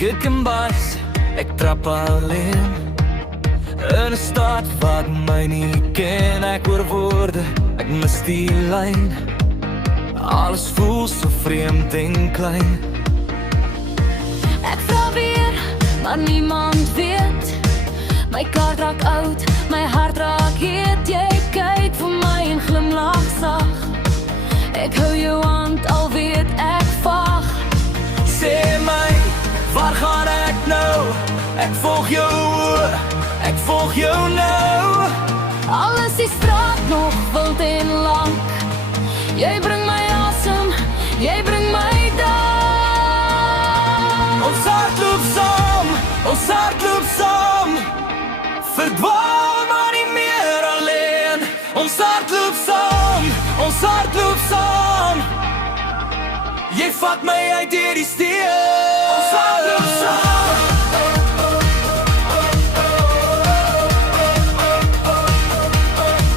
Kyk en bys, ek trap alleen in 'n stad wat my nie ken. Ek hoor woorde, ek mis die lyn. Alles voel so vreemd en klein. Ek vra weer, maar niemand weet. My kaart raak oud, my hart raak heet. Jy kyk vir my en glimlag sag. Ek hou jou hand, al weet ek vaag. Sê my, waar gaan ek nou? Ek volg jou oor, ek volg jou nou. Alles die straat nog wild en lang. Jy bring my asem, jy bring my down. Ons hardloop saam, ons hardloop saam. Verdwaal maar nie meer alleen. Ons hardloop saam, ons hardloop saam. Jy vat my uit deur die steen. Ons hardloop saam.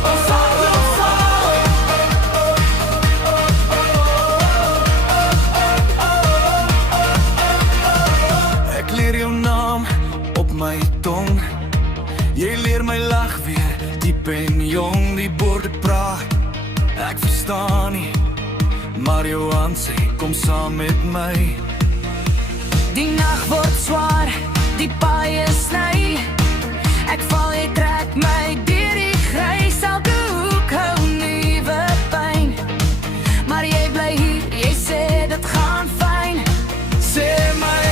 Ons hardloop saam. Ek leer jou naam op my tong. Jy leer my lag weer, diep en jong. Die borde praat, ek verstaan nie, maar jou hand sê, kom saam met my. Die nag word swaar, die paaie sny. Ek val, jy trek my deur die grys. Elke hoek hou nuwe pyn. Maar jy bly hier, jy sê dit gaan fyn. Sê my,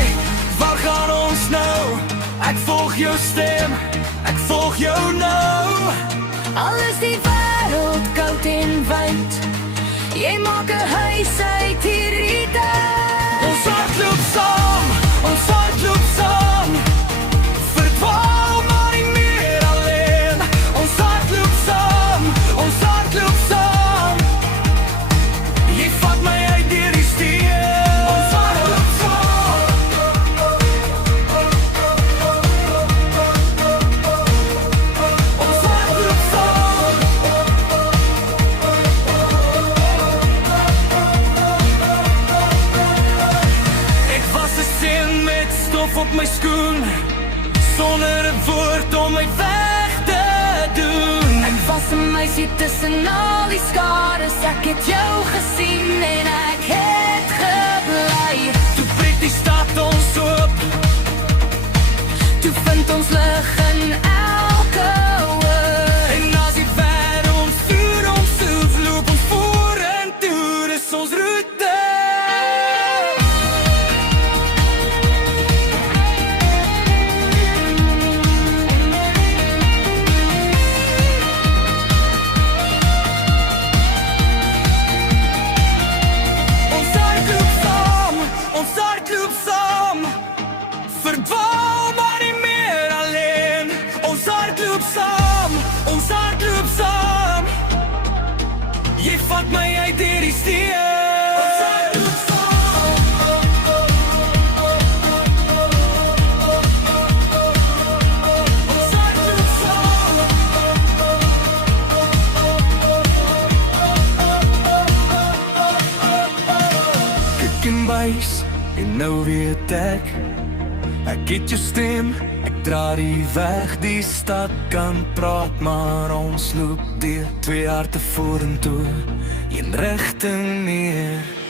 waar gaan ons nou? Ek volg jou stem, ek volg jou nou. Al is die wêreld koud en wyd, jy maak 'n huis uit hierdie tyd. Ons hardloop saam, ons hardloop saam. Verdwaal maar nie meer alleen. Ons hardloop saam, ons hardloop saam. Jy vat my uit deur die steen. Ons hardloop saam. Ons hardloop saam. Ek was 'n seun met stof op my skoen, sonder 'n woord om my weg te doen. Ek was 'n meisie tussen al die skades. Ek het jou gesien en ek het gebly. Toe breek die stad ons oop. Toe vind ons lig in elke hoek. En as die wêreld stuur ons soos loop ons vorentoe. Dis ons roete. Ons hardloop saam, ons hardloop saam. Verdwaal maar nie meer alleen. Ons hardloop saam, ons hardloop saam. Jy vat my uit deur die steen. Ons hardloop saam. Ons hardloop saam. Kyk en bys, en nou weet ek het jou stem, ek dra die weg. Die stad kan praat, maar ons loop deur twee harte vorentoe, een rigting meer.